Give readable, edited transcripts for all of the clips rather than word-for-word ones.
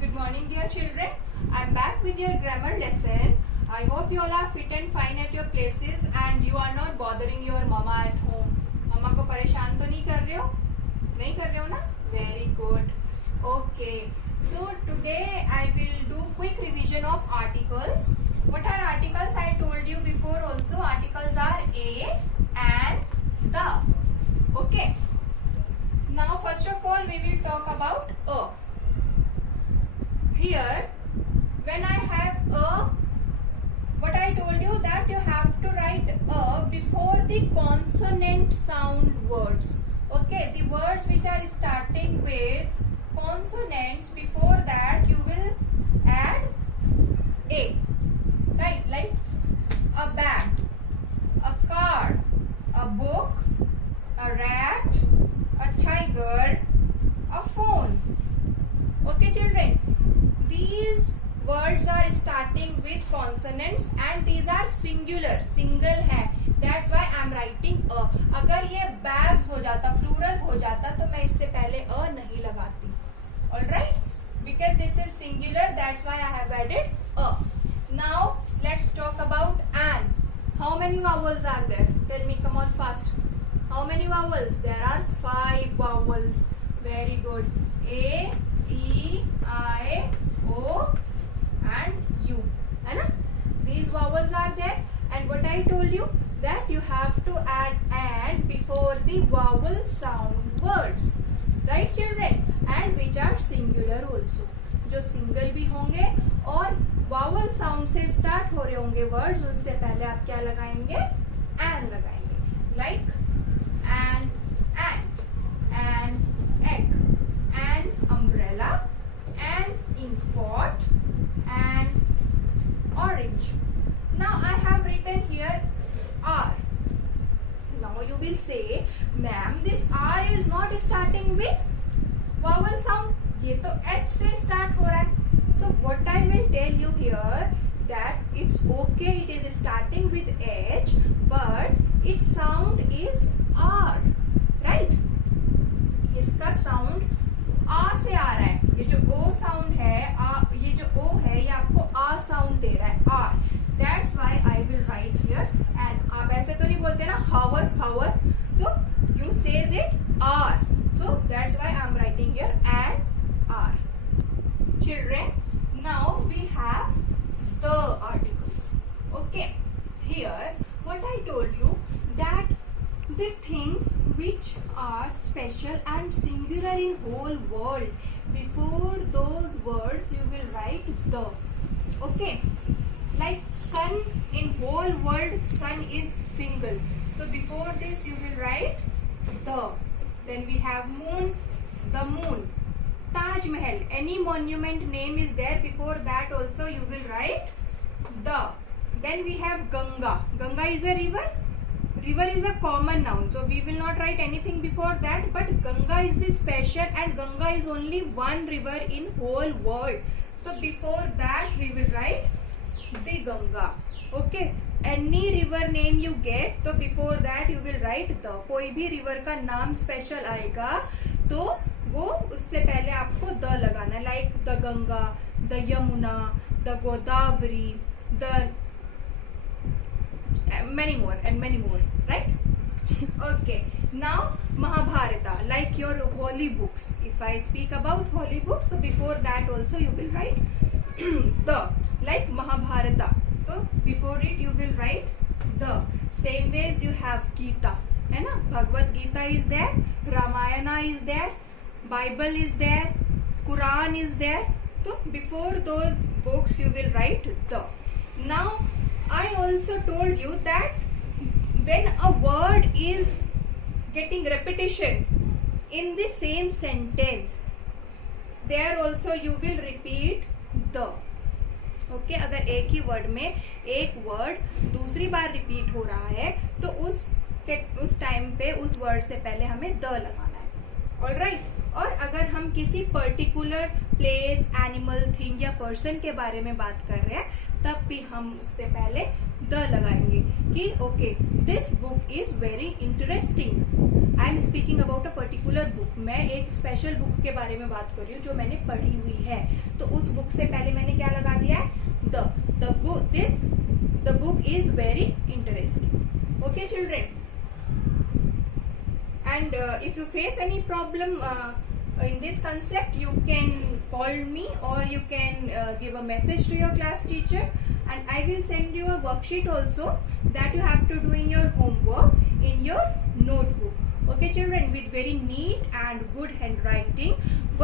Good morning, dear children. I'm back with your grammar lesson. I hope you all are fit and fine at your places and you are not bothering your mama at home. मम्मा को परेशान तो नहीं कर रहे हो? नहीं कर रहे हो ना? Very good. Okay. So today I will do quick revision of articles. What are articles? I told you before also. Articles are a and the. Okay. Now first of all we will talk about a. Here when I have a, what I told you that you have to write a before the consonant sound words. Okay, the words which are starting with consonants, before that you will add a, right? Like a bag, a car, a book, a rat, a tiger, a phone. Okay children, these words are starting with consonants and these are singular, single है. That's why I'm writing a. अगर ये bags हो जाता, plural हो जाता, तो मैं इससे पहले a नहीं लगाती. Alright? Because this is singular, that's why I have added a. Now let's talk about an. How many vowels are there? Tell me, come on fast. How many vowels? There are 5 vowels. Very good. A, E, I, O and U. है ना? These vowels are there and what I told you that you have to add and before the vowel sound words. Right children? And which are singular also. जो single भी होंगे और vowel sound से start हो रहे होंगे words, उनसे पहले आप क्या लगाएंगे? And लगाएंगे. Like and egg, and umbrella, and ink pot, and orange. Now I have written here R. Now you will say, ma'am, this R is not starting with vowel sound. ये तो H से start हो रहा है. So what I will tell you here that it's okay, it is starting with H, but its sound is R, right? इसका sound आ से आ रहा है. ये जो O sound है, ये जो O है, ये आपको आ sound दे रहा है, R. That's why I will write here and. आप ऐसे तो नहीं बोलते ना hover, so you says it R. So that's why I'm writing here and R. Children, now we have the articles. Okay, here what I told you that the things which are special and singular in whole world, before those words you will write the. Okay, like sun, in whole world sun is single, so before this you will write the. Then we have moon, the moon. Taj Mahal, any monument name is there, before that also you will write the. Then we have Ganga. Ganga is a river. River is a common noun, so we will not write anything before that, but Ganga is the special and Ganga is only one river in whole world. So before that we will write the Ganga. Okay, any river name you get, so before that you will write the. कोई भी river का नाम special आएगा तो वो उससे पहले आपको the लगाना है. Like the Ganga, the Yamuna, the Godavari, the many more, right? Okay, now Mahabharata, like your holy books. If I speak about holy books, so before that also you will write the. Like Mahabharata, so before it you will write the. Same ways you have Gita, है ना? Bhagavad Gita is there, Ramayana is there, Bible is there, Quran is there. So before those books you will write the. Now I also told you that when a word is getting repetition in the same sentence, there also you will repeat the. Okay, अगर एक ही word में एक word दूसरी बार repeat हो रहा है तो उस टाइम पे उस वर्ड से पहले हमें द लगाना है. ऑलराइट? और अगर हम किसी पर्टिकुलर प्लेस, एनिमल, थिंग या पर्सन के बारे में बात कर रहे हैं तब भी हम उससे पहले द लगाएंगे कि okay this book is very interesting. I am speaking about a particular book. मैं एक स्पेशल बुक के बारे में बात कर रही हूँ जो मैंने पढ़ी हुई है. तो उस बुक से पहले मैंने क्या लगा दिया है, the book is very interesting. Okay children. And if you face any problem in this concept, you can call me or you can give a message to your class teacher, and I will send you a worksheet also that you have to do in your homework in your notebook. Okay children, with very neat and good handwriting.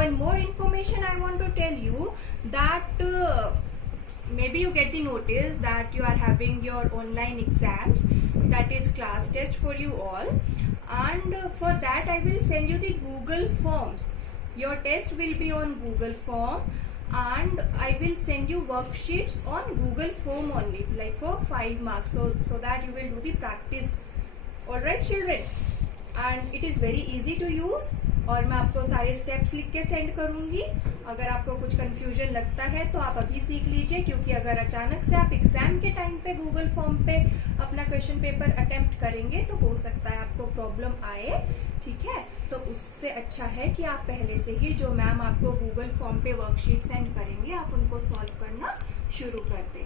One more information I want to tell you, that maybe you get the notice that you are having your online exams, that is class test for you all, and for that I will send you the Google Forms. Your test will be on Google Form, and I will send you worksheets on Google Form only, like for 5 marks, so that you will do the practice. Alright children, and it is very easy to use, और मैं आपको सारे steps लिख के send करूंगी. अगर आपको कुछ कंफ्यूजन लगता है तो आप अभी सीख लीजिए, क्योंकि अगर अचानक से आप एग्जाम के टाइम पे गूगल फॉर्म पे अपना क्वेश्चन पेपर अटेम्प्ट करेंगे तो हो सकता है आपको प्रॉब्लम आए. ठीक है, तो उससे अच्छा है कि आप पहले से ही जो मैम आपको गूगल फॉर्म पे वर्कशीट सेंड करेंगे आप उनको सॉल्व करना शुरू कर दें.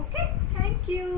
Okay, thank you.